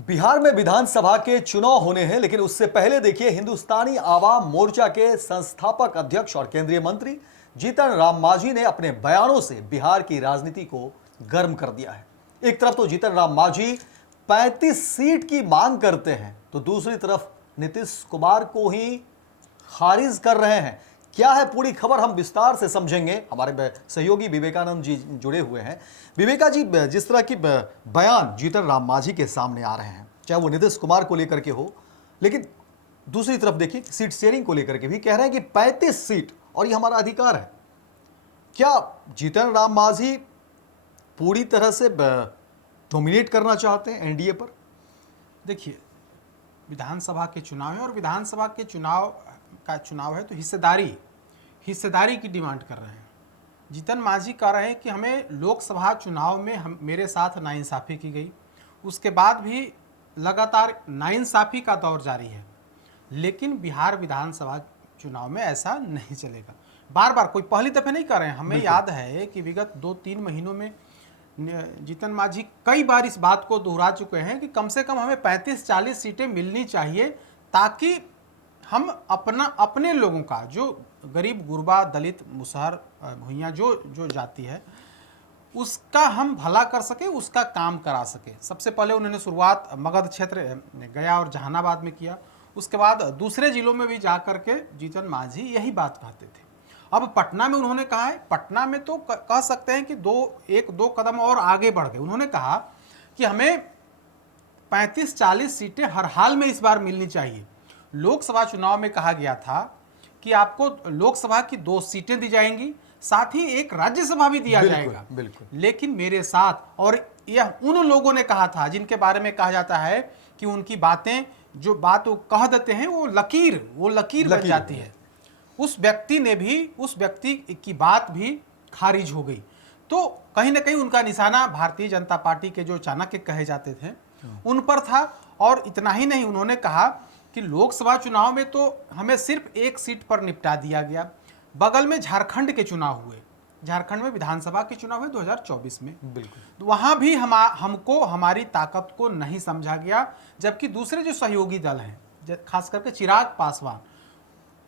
बिहार में विधानसभा के चुनाव होने हैं, लेकिन उससे पहले देखिए हिंदुस्तानी आवाम मोर्चा के संस्थापक अध्यक्ष और केंद्रीय मंत्री जीतन राम मांझी ने अपने बयानों से बिहार की राजनीति को गर्म कर दिया है। एक तरफ तो जीतन राम मांझी 35 सीट की मांग करते हैं, तो दूसरी तरफ नीतीश कुमार को ही खारिज कर रहे हैं। क्या है पूरी खबर, हम विस्तार से समझेंगे। हमारे सहयोगी विवेकानंद जी जुड़े हुए हैं। विवेका जी, जिस तरह की बयान जीतन राम मांझी के सामने आ रहे हैं, चाहे वो नीतीश कुमार को लेकर के हो, लेकिन दूसरी तरफ देखिए सीट शेयरिंग को लेकर के भी कह रहे हैं कि 35 सीट और ये हमारा अधिकार है। क्या जीतन राम मांझी पूरी तरह से डोमिनेट करना चाहते हैं एनडीए पर? देखिए, विधानसभा के चुनाव है और विधानसभा के चुनाव है तो हिस्सेदारी की डिमांड कर रहे हैं। जीतन मांझी कह रहे हैं कि हमें लोकसभा चुनाव में मेरे साथ नाइंसाफ़ी की गई, उसके बाद भी लगातार नाइंसाफ़ी का दौर जारी है, लेकिन बिहार विधानसभा चुनाव में ऐसा नहीं चलेगा। बार बार कोई पहली दफ़े नहीं कर रहे हैं। हमें याद है कि विगत 2-3 महीनों में जीतन मांझी कई बार इस बात को दोहरा चुके हैं कि कम से कम हमें 35-40 सीटें मिलनी चाहिए, ताकि हम अपने लोगों का, जो गरीब गुरबा दलित मुसहर भुइयाँ जो जाति है, उसका हम भला कर सके, उसका काम करा सके। सबसे पहले उन्होंने शुरुआत मगध क्षेत्र गया और जहानाबाद में किया, उसके बाद दूसरे जिलों में भी जा कर के जीतन मांझी यही बात कहते थे। अब पटना में उन्होंने कहा है, पटना में तो कह सकते हैं कि एक दो कदम और आगे बढ़ गए। उन्होंने कहा कि हमें 35-40 सीटें हर हाल में इस बार मिलनी चाहिए। लोकसभा चुनाव में कहा गया था कि आपको लोकसभा की 2 सीटें दी जाएंगी, साथ ही एक राज्यसभा भी दिया जाएगा। बिल्कुल। लेकिन मेरे साथ, और यह उन लोगों ने कहा था जिनके बारे में कहा जाता है कि उनकी बातें, जो बात वो कह देते हैं वो लकीर बन जाती है। उस व्यक्ति की बात भी खारिज हो गई। तो कहीं ना कहीं उनका निशाना भारतीय जनता पार्टी के जो चाणक्य कहे जाते थे उन पर था। और इतना ही नहीं, उन्होंने कहा कि लोकसभा चुनाव में तो हमें सिर्फ एक सीट पर निपटा दिया गया। बगल में झारखंड के चुनाव हुए, झारखंड में विधानसभा के चुनाव हुए 2024 में, बिल्कुल। वहां भी हमको हमारी ताकत को नहीं समझा गया। जबकि दूसरे जो सहयोगी दल हैं, खास करके चिराग पासवान,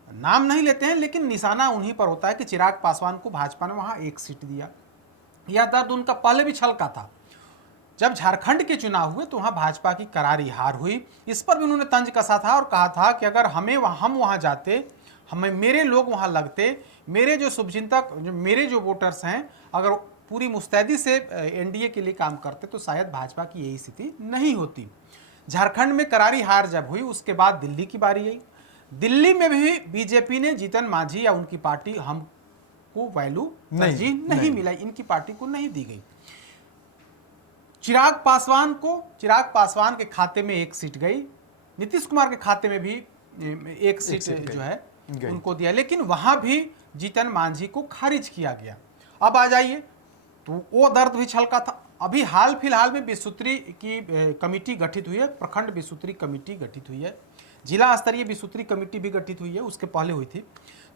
नाम नहीं लेते हैं लेकिन निशाना उन्हीं पर होता है कि चिराग पासवान को भाजपा ने वहां 1 सीट दिया। यह दर्द उनका पहले भी छलका था। जब झारखंड के चुनाव हुए तो वहां भाजपा की करारी हार हुई। इस पर भी उन्होंने तंज कसा था और कहा था कि अगर हम वहां जाते, मेरे लोग वहां लगते, मेरे जो शुभचिंतक, मेरे जो वोटर्स हैं, अगर पूरी मुस्तैदी से एनडीए के लिए काम करते तो शायद भाजपा की यही स्थिति नहीं होती। झारखंड में करारी हार जब हुई, उसके बाद दिल्ली की बारी आई। दिल्ली में भी बीजेपी ने जीतन मांझी या उनकी पार्टी, हमको वैल्यू तरजीह नहीं मिला, इनकी पार्टी को नहीं दी गई। चिराग पासवान के खाते में 1 सीट गई, नीतीश कुमार के खाते में भी 1 सीट जो है उनको दिया, लेकिन वहां भी जीतन मांझी को खारिज किया गया। अब आ जाइए, तो वो दर्द भी छलका था। अभी हाल फिलहाल में विसूत्री की कमेटी गठित हुई है, प्रखंड विसूत्री कमेटी गठित हुई है, जिला स्तरीय विसूत्री कमेटी भी गठित हुई है, उसके पहले हुई थी।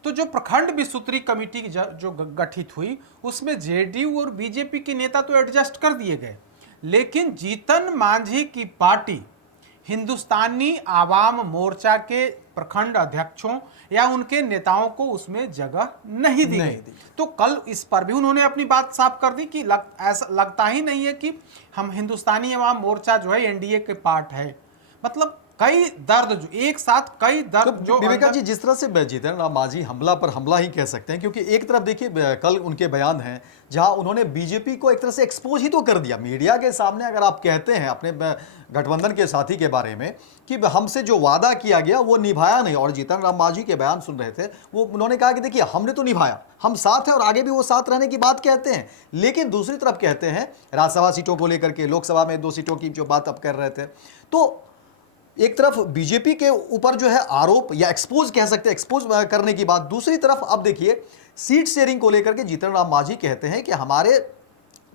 तो जो प्रखंड विसूत्री कमेटी जो गठित हुई, उसमें जेडीयू और बीजेपी के नेता तो एडजस्ट कर दिए गए, लेकिन जीतन मांझी की पार्टी हिंदुस्तानी आवाम मोर्चा के प्रखंड अध्यक्षों या उनके नेताओं को उसमें जगह नहीं दी गई। तो कल इस पर भी उन्होंने अपनी बात साफ कर दी कि ऐसा लगता ही नहीं है कि हम हिंदुस्तानी आवाम मोर्चा जो है एनडीए के पार्ट है। मतलब कई दर्द, जो एक साथ कई दर्द, तो जो विवेका जी, जिस तरह से जीतन राम मांझी हमला पर हमला ही कह सकते हैं, क्योंकि एक तरफ देखिए कल उनके बयान हैं जहां उन्होंने बीजेपी को एक तरह से एक्सपोज ही तो कर दिया मीडिया के सामने। अगर आप कहते हैं अपने गठबंधन के साथी के बारे में कि हमसे जो वादा किया गया वो निभाया नहीं, और जीतन राम मांझी के बयान सुन रहे थे, वो उन्होंने कहा कि देखिए हमने तो निभाया, हम साथ हैं और आगे भी वो साथ रहने की बात कहते हैं। लेकिन दूसरी तरफ कहते हैं राज्यसभा सीटों को लेकर के, लोकसभा में 2 सीटों की जो बात अब कर रहे थे, तो एक तरफ बीजेपी के ऊपर जो है आरोप या एक्सपोज कह सकते हैं, एक्सपोज करने की बात। दूसरी तरफ अब देखिए सीट शेयरिंग को लेकर के जीतन राम मांझी कहते हैं कि हमारे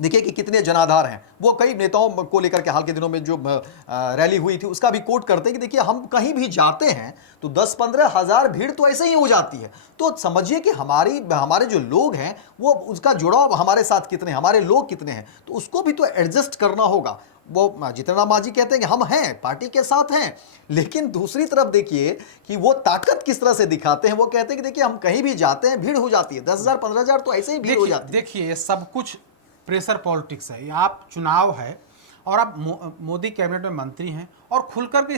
देखिए कि कितने जनाधार हैं। वो कई नेताओं को लेकर के हाल के दिनों में जो रैली हुई थी उसका भी कोट करते हैं कि देखिए हम कहीं भी जाते हैं तो 10-15 हज़ार भीड़ तो ऐसे ही हो जाती है। तो समझिए कि हमारे जो लोग हैं वो उसका जुड़ाव हमारे साथ कितने, हमारे लोग कितने हैं, तो उसको भी तो एडजस्ट करना होगा। वो जितन राम मांझी कहते हैं कि हम हैं, पार्टी के साथ हैं, लेकिन दूसरी तरफ देखिए कि वो ताकत किस तरह से दिखाते हैं। वो कहते हैं कि देखिए हम कहीं भी जाते हैं भीड़ हो जाती है, 10,000 15,000 तो ऐसे ही भीड़ हो जाती है। देखिए ये सब कुछ प्रेशर पॉलिटिक्स है। ये आप चुनाव है और आप मोदी कैबिनेट में मंत्री हैं और खुलकर के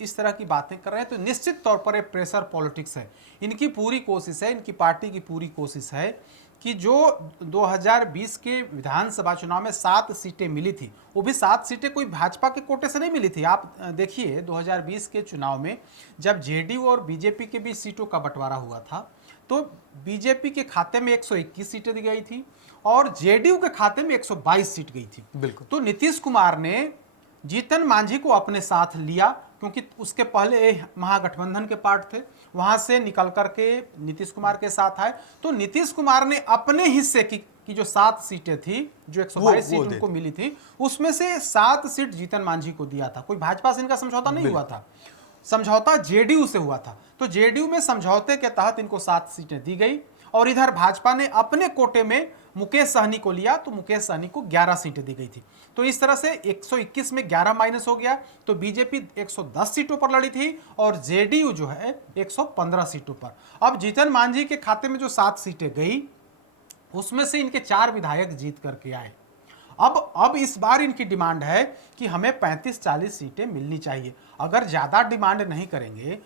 इस तरह की बातें कर रहे हैं, तो निश्चित तौर पर ये प्रेशर पॉलिटिक्स है। इनकी पूरी कोशिश है, इनकी पार्टी की पूरी कोशिश है कि जो 2020 के विधानसभा चुनाव में 7 सीटें मिली थी, वो भी 7 सीटें कोई भाजपा के कोटे से नहीं मिली थी। आप देखिए 2020 के चुनाव में जब जेडीयू और बीजेपी के बीच सीटों का बंटवारा हुआ था तो बीजेपी के खाते में 121 सीटें दी गई थी और जेडीयू के खाते में 122 सीट गई थी। बिल्कुल। तो नीतीश कुमार ने जीतन मांझी को अपने साथ लिया, क्योंकि उसके पहले महागठबंधन के पार्ट थे, वहां से निकल करके नीतीश कुमार के साथ आए। तो नीतीश कुमार ने अपने हिस्से की जो 7 सीटें थी, जो 122 सीट उनको मिली थी, उसमें से 7 सीट जीतन मांझी को दिया था। कोई भाजपा से इनका समझौता नहीं हुआ था, समझौता जेडीयू से हुआ था। तो जेडीयू में समझौते के तहत इनको 7 सीटें दी गई और इधर भाजपा ने अपने कोटे में मुकेश सहनी को लिया, तो मुकेश सहनी को 11 सीटें दी गई थी। तो इस तरह से 121 में 11 माइनस हो गया, तो बीजेपी 110 सीटों पर लड़ी थी और जेडीयू जो है 115 सीटों पर। अब जीतन मांझी के खाते में जो 7 सीटें गई उसमें से इनके 4 विधायक जीत करके आए। अब इस बार इनकी डिमांड है कि हमें 35-40 सीटें मिलनी चाहिए। अगर ज़्यादा डिमांड नहीं करेंगे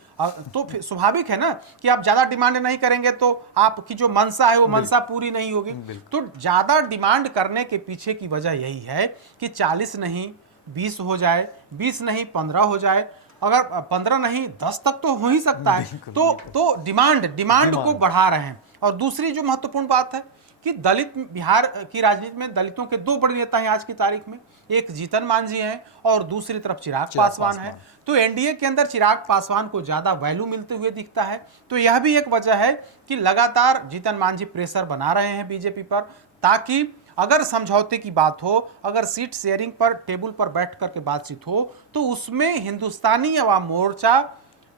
तो फिर स्वाभाविक है ना कि आप ज़्यादा डिमांड नहीं करेंगे तो आपकी जो मनसा है वो मनसा पूरी नहीं होगी। तो ज़्यादा डिमांड करने के पीछे की वजह यही है कि 40 नहीं 20 हो जाए, 20 नहीं 15 हो जाए, अगर 15 नहीं 10 तक तो हो ही सकता है। तो डिमांड को बढ़ा रहे हैं। और दूसरी जो महत्वपूर्ण बात है कि दलित बिहार की राजनीति में दलितों के 2 बड़े नेता हैं आज की तारीख में, एक जीतन मांझी हैं और दूसरी तरफ चिराग पासवान है। तो एनडीए के अंदर चिराग पासवान को ज्यादा वैल्यू मिलते हुए दिखता है। तो यह भी एक वजह है कि लगातार जीतन मांझी प्रेशर बना रहे हैं बीजेपी पर, ताकि अगर समझौते की बात हो, अगर सीट शेयरिंग पर टेबल पर बैठ करके बातचीत हो, तो उसमें हिंदुस्तानी अवाम मोर्चा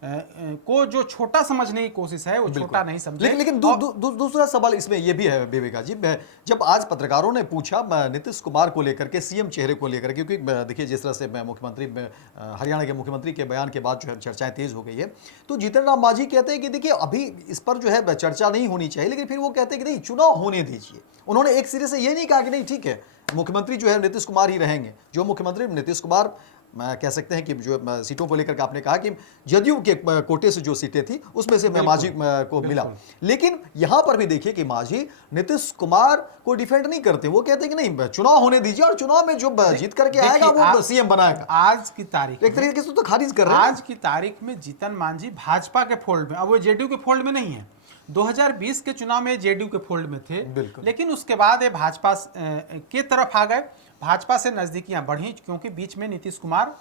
को जो छोटा समझने की कोशिश है वो छोटा नहीं समझे। लेकिन दूसरा सवाल इसमें यह भी है विवेका जी, जब आज पत्रकारों ने पूछा नीतीश कुमार को लेकर के, सीएम चेहरे को लेकर, क्योंकि देखिए जिस तरह से हरियाणा के मुख्यमंत्री के बयान के बाद जो है चर्चाएं तेज हो गई है, तो जीतन राम मांझी कहते हैं कि देखिए अभी इस पर जो है चर्चा नहीं होनी चाहिए, लेकिन फिर वो कहते हैं कि नहीं चुनाव होने दीजिए। उन्होंने एक सिरे से ये नहीं कहा कि नहीं ठीक है मुख्यमंत्री जो है नीतीश कुमार ही रहेंगे, जो मुख्यमंत्री नीतीश कुमार कह सकते हैं कि जो सीटों को लेकर के आपने कहा कि जदयू के कोटे से जो सीटें थी उसमें से मांझी को मिला, लेकिन यहां पर भी देखिए कि मांझी नीतीश कुमार को डिफेंड नहीं करते। वो कहते हैं कि नहीं चुनाव होने दीजिए और चुनाव में जो जीत करके आएगा वो सीएम बनाएगा। आज की तारीख एक तरीके से तो खारिज कर रहे हैं। आज की तारीख में जीतन मांझी भाजपा के फोल्ड में, अब वो जेडीयू के फोल्ड में नहीं है। 2020 के चुनाव में जेडीयू के फोल्ड में थे, लेकिन उसके बाद ये भाजपा के तरफ आ गए, भाजपा से नजदीकियां बढ़ी, क्योंकि बीच में नीतीश कुमार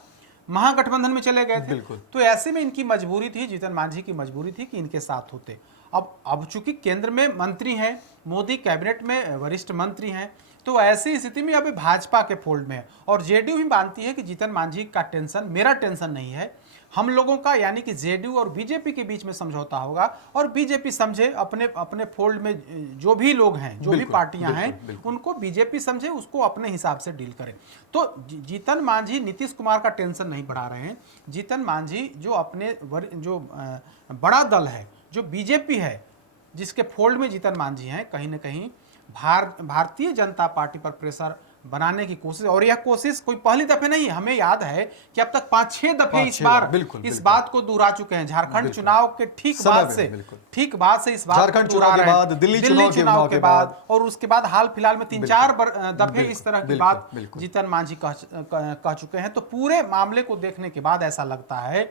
महागठबंधन में चले गए थे। तो ऐसे में इनकी मजबूरी थी, जीतन मांझी की मजबूरी थी कि इनके साथ होते। अब चूंकि केंद्र में मंत्री हैं, मोदी कैबिनेट में वरिष्ठ मंत्री हैं, तो ऐसी स्थिति में अभी भाजपा के फोल्ड में है और जेडीयू भी मानती है कि जीतन मांझी का टेंशन मेरा टेंशन नहीं है, हम लोगों का यानी कि जेडीयू और बीजेपी के बीच में समझौता होगा और बीजेपी समझे अपने फोल्ड में जो भी लोग हैं, जो भी पार्टियां हैं, उनको बीजेपी समझे, उसको अपने हिसाब से डील करे। तो जीतन मांझी नीतीश कुमार का टेंशन नहीं बढ़ा रहे हैं। जीतन मांझी जो अपने जो बड़ा दल है, जो बीजेपी है, जिसके फोल्ड में जीतन मांझी हैं, कहीं ना कहीं भारतीय जनता पार्टी पर प्रेशर बनाने की कोशिश, और यह कोशिश कोई पहली दफे नहीं है। हमें याद है कि अब तक 5-6 दफे इस बात को दोहरा चुके हैं। झारखंड चुनाव के ठीक बाद से इस बात झारखंड चुनाव के बाद, दिल्ली चुनाव के बाद, और उसके बाद हाल फिलहाल में 3-4 दफे इस तरह की बात जीतन मांझी कह चुके हैं। तो पूरे मामले को देखने के बाद ऐसा लगता है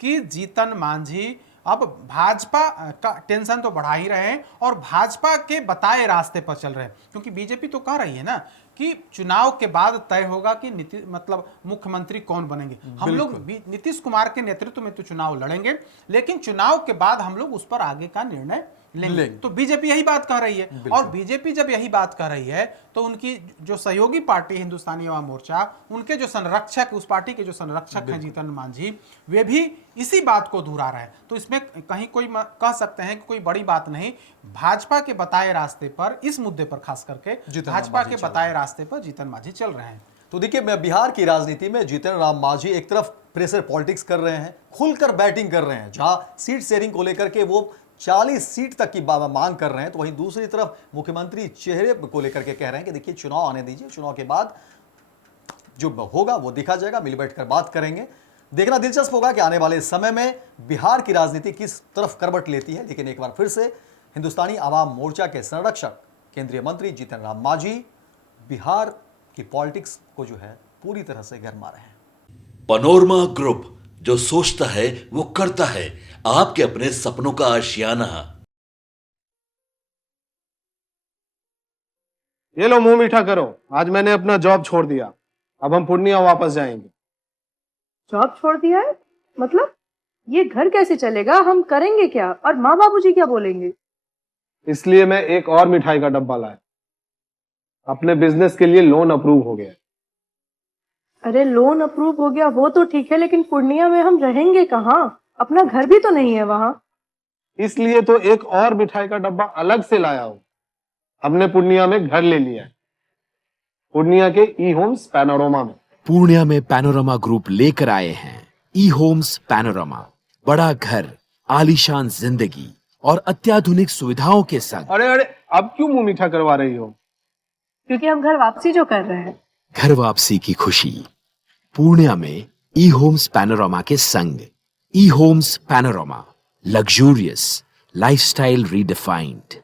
कि जीतन मांझी अब भाजपा का टेंशन तो बढ़ा ही रहे हैं और भाजपा के बताए रास्ते पर चल रहे हैं, क्योंकि बीजेपी तो कह रही है ना कि चुनाव के बाद तय होगा कि मतलब मुख्यमंत्री कौन बनेंगे। हम लोग नीतीश कुमार के नेतृत्व में तो चुनाव लड़ेंगे, लेकिन चुनाव के बाद हम लोग उस पर आगे का निर्णय लेंगे। तो बीजेपी यही बात कह रही है, और बीजेपी जब यही बात कह रही है तो उनकी जो सहयोगी पार्टी हिंदुस्तानी अवाम मोर्चा, उनके जो संरक्षक, उस पार्टी के जो संरक्षक हैं जीतन मांझी, वे भी इसी बात को दोहरा रहे हैं। तो इसमें कहीं कोई कह सकते हैं कि कोई बड़ी बात नहीं, भाजपा के बताए रास्ते पर, इस मुद्दे पर खास करके भाजपा के बताए रास्ते पर जीतन मांझी चल रहे हैं। तो देखिए, मैं बिहार की राजनीति में जीतन राम मांझी एक तरफ प्रेशर पॉलिटिक्स कर रहे हैं, खुलकर बैटिंग कर रहे हैं, जहां सीट शेयरिंग को लेकर के वो 40 सीट तक की मांग कर रहे हैं, तो वहीं दूसरी तरफ मुख्यमंत्री चेहरे को लेकर के कह रहे हैं कि देखिए चुनाव आने दीजिए, चुनाव के बाद जो होगा वो देखा जाएगा, मिल बैठकर बात करेंगे। देखना दिलचस्प होगा कि आने वाले समय में बिहार की राजनीति किस तरफ करवट लेती है। लेकिन एक बार फिर से हिंदुस्तानी आवाम मोर्चा के संरक्षक केंद्रीय मंत्री जीतन राम मांझी बिहार की पॉलिटिक्स को जो है पूरी तरह से गरमा रहे हैं। पनोरमा ग्रुप, जो सोचता है वो करता है, आपके अपने सपनों का आशियाना। ये लो, मुंह मीठा करो, आज मैंने अपना जॉब छोड़ दिया, अब हम पूर्णिया वापस जाएंगे। जॉब छोड़ दिया है? मतलब ये घर कैसे चलेगा? हम करेंगे क्या? और माँ बाबूजी क्या बोलेंगे? इसलिए मैं एक और मिठाई का डब्बा लाया, अपने बिजनेस के लिए लोन अप्रूव हो गया। अरे लोन अप्रूव हो गया वो तो ठीक है, लेकिन पूर्णिया में हम रहेंगे कहाँ? अपना घर भी तो नहीं है वहाँ। इसलिए तो एक और मिठाई का डब्बा अलग से लाया हूं। हमने पूर्णिया में घर ले लिया है, पूर्णिया के ई होम्स पैनोरमा में। पूर्णिया में पैनोरमा ग्रुप लेकर आए हैं ई होम्स पैनोरमा, बड़ा घर, आलीशान जिंदगी और अत्याधुनिक सुविधाओं के संग। अरे अरे, अब क्यों मुंह मीठा करवा रही हो? क्योंकि हम घर वापसी जो कर रहे हैं। घर वापसी की खुशी पूर्णिया में ई होम्स पैनोरमा के संग। ई homes panorama, luxurious lifestyle redefined.